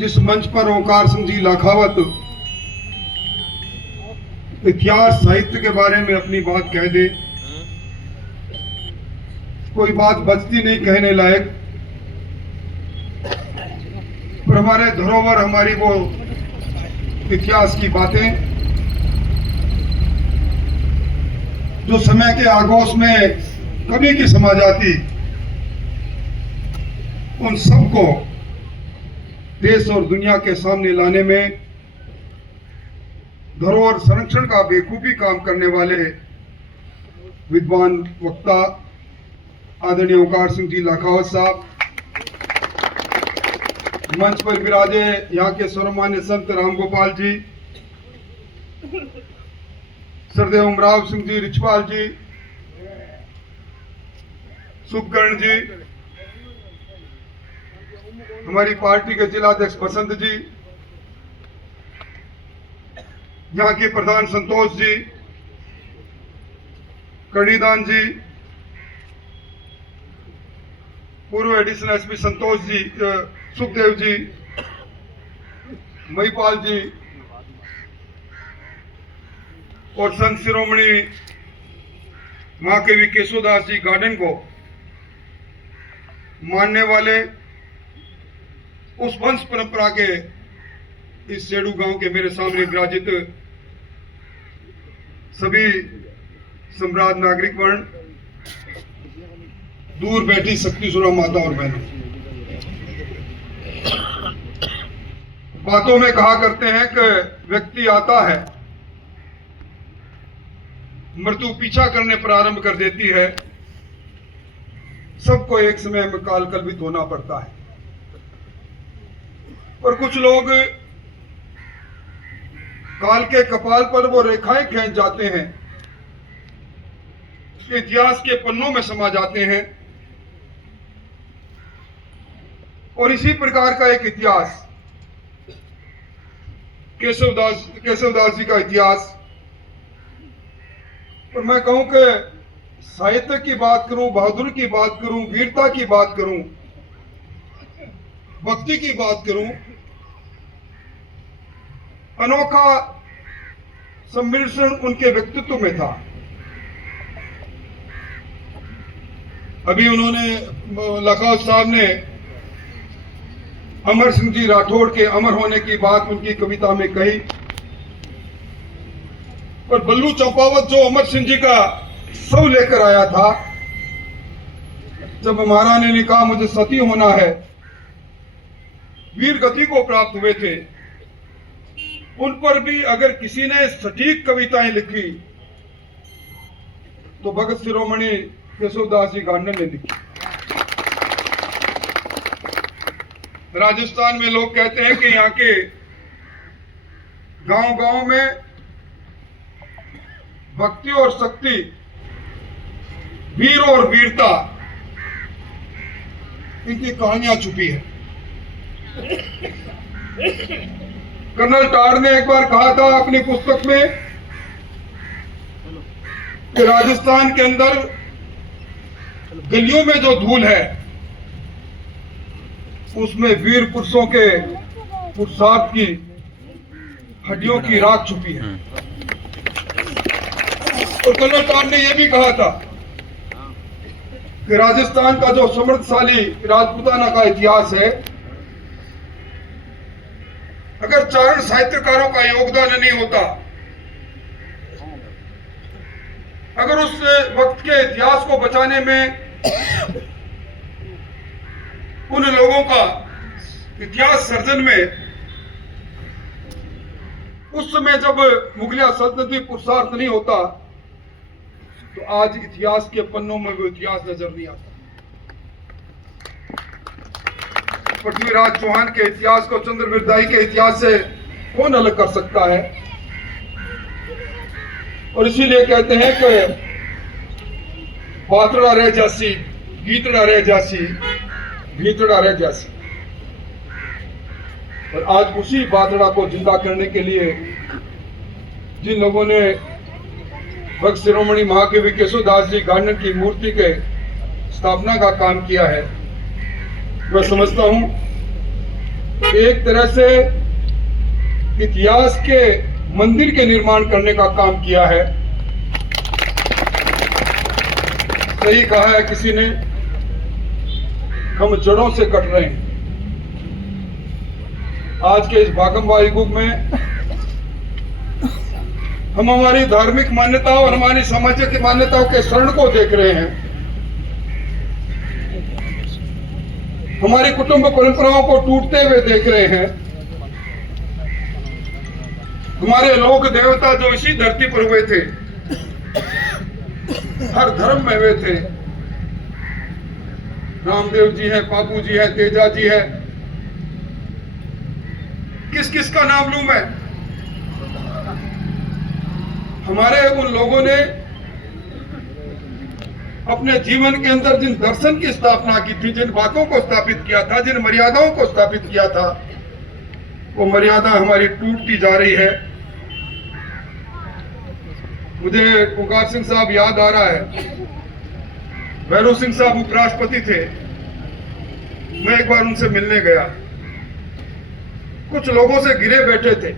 जिस मंच पर ओंकार सिंह जी लाखावत इतिहास साहित्य के बारे में अपनी बात कह दे, कोई बात बचती नहीं कहने लायक, पर हमारे धरोहर, हमारी वो इतिहास की बातें जो समय के आगोश में कभी की समा जाती, उन सबको देश और दुनिया के सामने लाने में धरोहर संरक्षण का बेखूबी काम करने वाले विद्वान वक्ता आदरणीय ओंकार सिंह जी लाखावत साहब, मंच पर विराजे यहाँ के सर्वमान्य संत रामगोपाल जी, सरदेव उमराव सिंह जी रिछपाल जी, सुखकर्ण जी, हमारी पार्टी के जिलाध्यक्ष बसंत जी, यहाँ के प्रधान संतोष जी, कणीदान जी, पूर्व एडिशनल एसपी संतोष जी, सुखदेव जी, महिपाल जी और संत शिरोमणि महाकवि केशवदास जी गार्डन को मानने वाले, उस वंश परंपरा के इस सेडू गांव के मेरे सामने विराजित सभी सम्राट नागरिक वर्ण, दूर बैठी शक्ति सुरा माता और बहनों, बातों में कहा करते हैं कि व्यक्ति आता है, मृत्यु पीछा करने प्रारंभ कर देती है, सबको एक समय में काल कल्पित होना पड़ता है। और कुछ लोग काल के कपाल पर वो रेखाएं खींच जाते हैं, इतिहास के पन्नों में समा जाते हैं, और इसी प्रकार का एक इतिहास केशवदास जी का इतिहास। और मैं कहूं कि साहित्य की बात करूं, बहादुर की बात करूं, वीरता की बात करूं, भक्ति की बात करूं, अनोखा सम्मिश्रण उनके व्यक्तित्व में था। अभी उन्होंने लाखावत साहब ने अमर सिंह जी राठौड़ के अमर होने की बात उनकी कविता में कही, और बल्लू चंपावत जो अमर सिंह जी का शव लेकर आया था, जब महारानी ने कहा मुझे सती होना है, वीर गति को प्राप्त हुए थे, उन पर भी अगर किसी ने सटीक कविताएं लिखी तो भगत शिरोमणि केशवदास जी गांडन ने लिखी। राजस्थान में लोग कहते हैं कि यहाँ के गांव-गांव में भक्ति और शक्ति, वीर और वीरता, इनकी कहानियां छुपी है। कर्नल टार ने एक बार कहा था अपनी पुस्तक में कि राजस्थान के अंदर गलियों में जो धूल है, उसमें वीर पुरुषों के पुरुषार्थ की हड्डियों की राख छुपी है। और कर्नल टार ने यह भी कहा था कि राजस्थान का जो समृद्धशाली राजपूताना का इतिहास है, अगर चारण साहित्यकारों का योगदान नहीं होता, अगर उस वक्त के इतिहास को बचाने में उन लोगों का इतिहास सर्जन में उस समय जब मुगलिया सल्तनती पुरुषार्थ नहीं होता, तो आज इतिहास के पन्नों में वो इतिहास नजर नहीं आता। पृथ्वीराज चौहान के इतिहास को चंद्रवीर दाई के इतिहास से कौन अलग कर सकता है? और इसीलिए कहते हैं कि बातड़ा रह जासी, गीतड़ा रह जासी, भीतड़ा रह जासी। और आज उसी बातड़ा को जिंदा करने के लिए जिन लोगों ने भक्त शिरोमणि महाकवि केशवदास जी गांडन की मूर्ति के स्थापना का काम किया है, मैं समझता हूं एक तरह से इतिहास के मंदिर के निर्माण करने का काम किया है। सही कहा है किसी ने, हम जड़ों से कट रहे हैं। आज के इस भागमवाही युग में हम हमारी धार्मिक मान्यताओं और हमारी सामाजिक मान्यताओं के शरण को देख रहे हैं। हमारी कुटुंब परंपराओं को टूटते हुए देख रहे हैं। हमारे लोक देवता जो इसी धरती पर हुए थे, हर धर्म में हुए थे, रामदेव जी है, बापू जी है, तेजा जी है, किस किस का नाम लूं मैं। हमारे उन लोगों ने अपने जीवन के अंदर जिन दर्शन की स्थापना की थी, जिन बातों को स्थापित किया था, जिन मर्यादाओं को स्थापित किया था, वो मर्यादा हमारी टूटती जा रही है। मुझे ओंकार सिंह साहब याद आ रहा है, भैरव सिंह साहब उपराष्ट्रपति थे। मैं एक बार उनसे मिलने गया, कुछ लोगों से घिरे बैठे थे।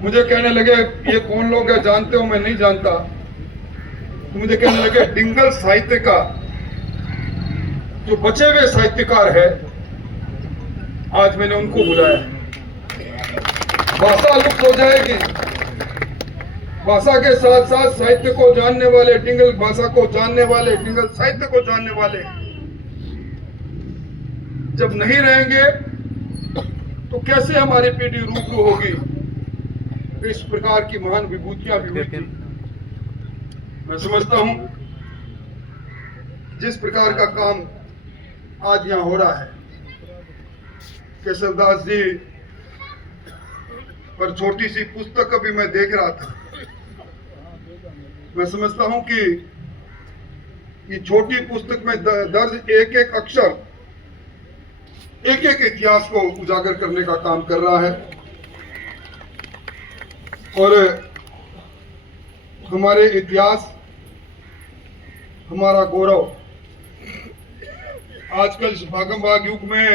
मुझे कहने लगे ये कौन लोग है, जानते हो? मैं नहीं जानता। तो मुझे कहने लगे डिंगल साहित्य का जो बचे हुए साहित्यकार है, आज मैंने उनको बुलाया। भाषा लुप्त हो जाएगी, भाषा के साथ साथ साहित्य को जानने वाले, डिंगल भाषा को जानने वाले, डिंगल साहित्य को जानने वाले जब नहीं रहेंगे तो कैसे हमारी पीढ़ी रूबरू होगी इस प्रकार की महान विभूतियां भी हुई थी। मैं समझता हूं जिस प्रकार का काम आज यहां हो रहा है, केशवदास जी पर छोटी सी पुस्तक अभी मैं देख रहा था। मैं समझता हूं कि ये छोटी पुस्तक में दर्ज एक एक अक्षर एक एक इतिहास को उजागर करने का काम कर रहा है। और हमारे इतिहास, हमारा गौरव, आजकल इस भागमभाग युग में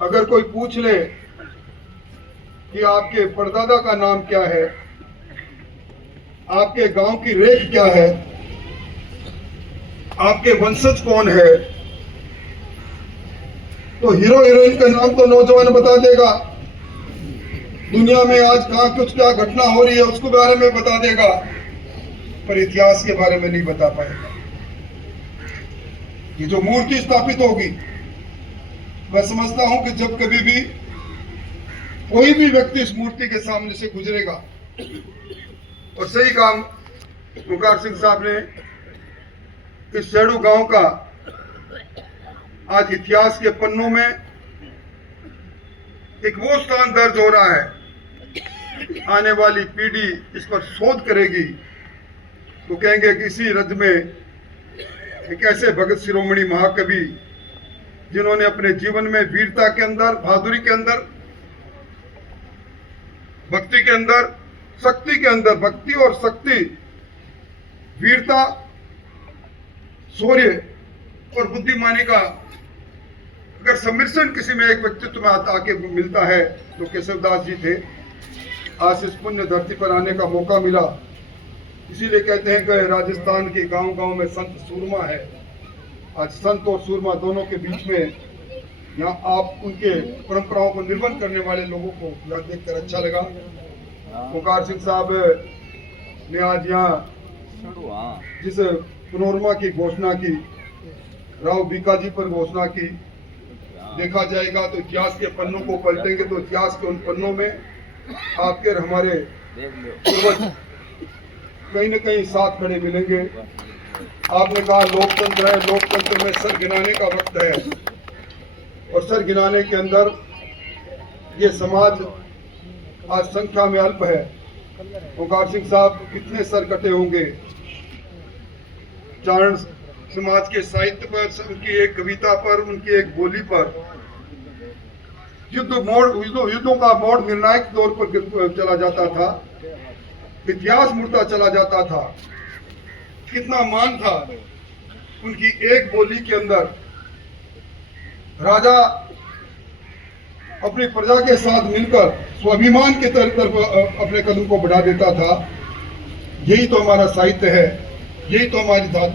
अगर कोई पूछ ले कि आपके परदादा का नाम क्या है, आपके गांव की रेख क्या है, आपके वंशज कौन है, तो हीरो हीरोइन का नाम तो नौजवान बता देगा। दुनिया में आज कहां कुछ क्या घटना हो रही है उसके बारे में बता देगा, पर इतिहास के बारे में नहीं बता पाएगा। ये जो मूर्ति स्थापित होगी, मैं समझता हूं कि जब कभी भी कोई भी व्यक्ति इस मूर्ति के सामने से गुजरेगा, और सही काम ओंकार सिंह साहब ने इस शेड़ू गांव का आज इतिहास के पन्नों में एक वो स्थान दर्ज हो रहा है। आने वाली पीढ़ी इस पर शोध करेगी तो कहेंगे कि इसी रज में एक ऐसे भगत शिरोमणि महाकवि जिन्होंने अपने जीवन में वीरता के अंदर, बहादुरी के अंदर, भक्ति के अंदर, शक्ति के अंदर, भक्ति और शक्ति, वीरता, शौर्य और बुद्धिमानी का अगर सम्मिश्रण किसी में एक व्यक्तित्व में आके मिलता है तो केशवदास जी थे। आज इस पुण्य धरती पर आने का मौका मिला, इसीलिए कहते हैं कि राजस्थान के गांव गांव में संत सूरमा है। आज संत और सूरमा दोनों के बीच में यहाँ आप उनके परंपराओं को निर्वहन करने वाले लोगों को यहाँ देखकर अच्छा लगा। ओंकार सिंह साहब ने आज यहाँ जिस पनोरमा की घोषणा की, राव बीका जी पर घोषणा की, देखा जाएगा तो इतिहास के पन्नों को पलटेंगे तो इतिहास के उन पन्नों में आपके और हमारे पूर्वज कहीं न कहीं साथ खड़े मिलेंगे। आपने कहा लोकतंत्र है, लोकतंत्र में सर गिनाने का वक्त है, और सर गिनाने के अंदर ये समाज आज संख्या में अल्प है। ओंकार सिंह साहब कितने सर कटे होंगे चारण समाज के साहित्य पर, उनकी एक कविता पर, उनकी एक बोली पर। युद्धों का मोड़ निर्णायक तौर पर चला जाता था, इतिहास मुड़ता चला जाता था। कितना मान था उनकी एक बोली के अंदर। राजा अपनी प्रजा के साथ मिलकर स्वाभिमान की तरफ अपने कदम को बढ़ा देता था। यही तो हमारा साहित्य है, यही तो हमारी धातु